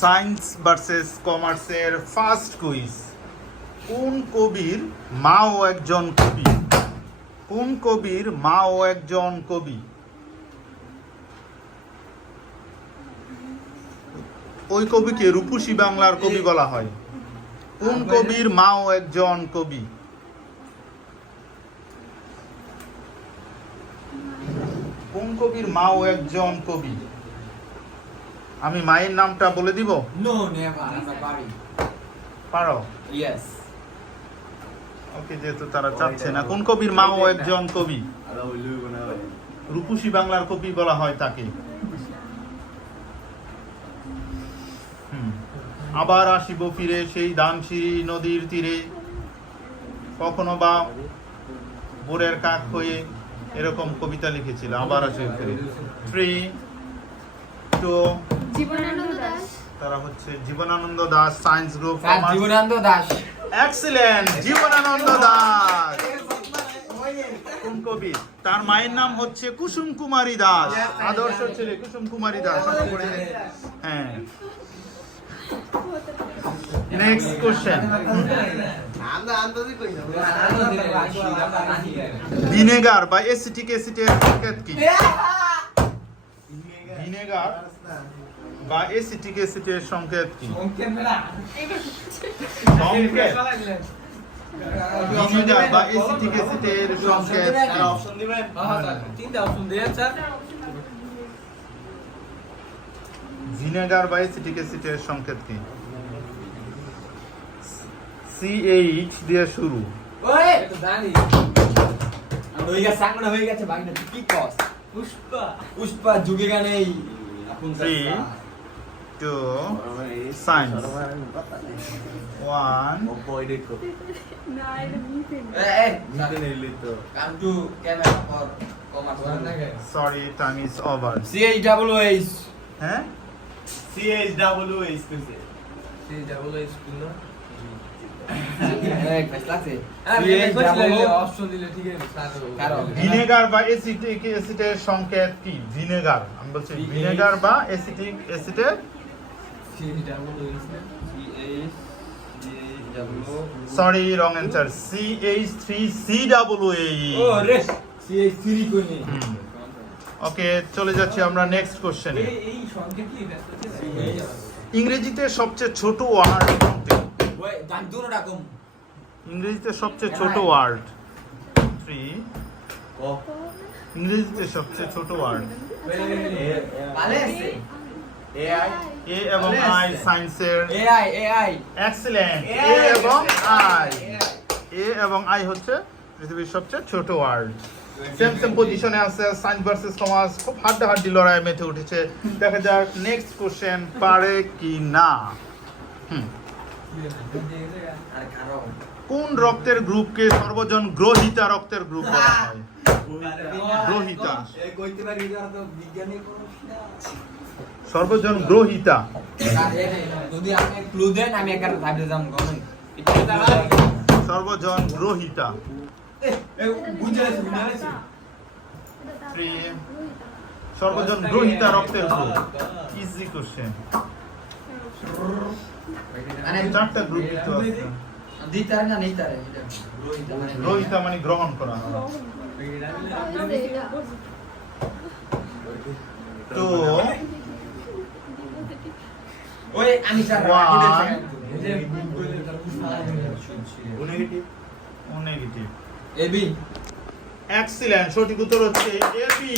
Science versus কমার্সের first quiz. কোন কবির মাও একজন কবি? কোন কবির মাও একজন কবি? ওই কবিকে রূপসী বাংলার কবি বলা হয়। কোন কবির মাও একজন কবি? কোন কবির মাও একজন কবি? আমি মায়ের নামটা বলে দিব? No, never. পারো? Yes. ওকে, যেহেতু তারা চাচ্ছে না। কোন কবির মাও একজন কবি? রূপসী বাংলার কবি বলা হয় তাকে। আবার আসিব ফিরে সেই দানশিরি নদীর তীরে, কখনো বা বোরের কাক হয়ে, এরকম কবিতা লিখেছিল। আবার আসিব ফিরে। 3, 2, জীবনানন্দ দাশ। তারা হচ্ছে Jibanananda Das, science group. Jibanananda Das. Excellent, Jibanananda Das. কোন কবি? তার মায়ের নাম হচ্ছে কুসুম কুমারী দাস। আদর্শ ছেলে কুসুম কুমারী দাস। হ্যাঁ। Next question. ভিনেগার বা অ্যাসিটিক অ্যাসিডের সংকেত কি? ভিনেগার বা অ্যাসিটিক অ্যাসিডের সংকেত কি? ভিনেগার বা অ্যাসিটিক অ্যাসিডের সংকেত কি? অপশন দিবেন? তিনটা অপশন দেন স্যার। ভিনেগার বা অ্যাসিটিক অ্যাসিডের সংকেত কি? CH দিয়ে শুরু। ওই তো জানি। হয়ে গেছে, সাংগনা হয়ে গেছে ভাই না, কি কস? পুষ্পা যুগে গানেই আপন 3, 2, সায়েন্স 1। না, এটা মিথ্যে না। Come to camera for commerce. Sorry, time is over. CHWH। হ্যাঁ, CHWH কইছে। CHWH না? এই ফেসলাছে। অপশন দিলে ঠিক আছে স্যার। কারণ ভিনেগার বা অ্যাসিটিক অ্যাসিডের সংকেত কি? ভিনেগার, আমি বলছি ভিনেগার বা অ্যাসিটিক অ্যাসিডের। সরি, রং অ্যানসার। CH3COOH। ও রে, CH3 কইনি। ওকে, চলে যাচ্ছি আমরা নেক্সট কোশ্চেনে। এই সংকেত কি এটা? ইংরেজিতে সবচেয়ে ছোট ওয়ার্ড কোনটি? ওই গান দুটোটা কম। ইংরেজিতে সবচেয়ে ছোট ওয়ার্ড 3। ইংরেজিতে সবচেয়ে ছোট ওয়ার্ড। ভালো আছে। AI, A এবং I সায়েন্সের। AI। এক্সিলেন্ট। A এবং I। A এবং I হচ্ছে পৃথিবীর সবচেয়ে ছোট ওয়ার্ড। সেম পজিশনে আছে। সায়েন্স ভার্সেস কমার্স খুব হাড্ডাহাড্ডি লড়াই মেতে উঠেছে। দেখা যাক নেক্সট কোশ্চেন পারে কি না। কোন রক্তের গ্রুপকে সর্বজন গ্রহিতা রক্তের গ্রুপ বলা হয়? গ্রহিতা, সর্বজন গ্রহিতা। যদি আপনি ক্লু দেন আমি একবার ভাবতে যাম গমন। সর্বজন গ্রহিতা। বুঝে আছে। 3, সর্বজন গ্রহিতা রক্তের গ্রুপ। Easy question. মানে চারটা গ্রুপ তো আছে। দিতারে না নেইতারে এটা গ্রহিতা মানে গ্রহণ করা। তো ওই আমি স্যার নেগেটিভ। এবি। এক্সিলেন্ট, সঠিক উত্তর হচ্ছে এবি।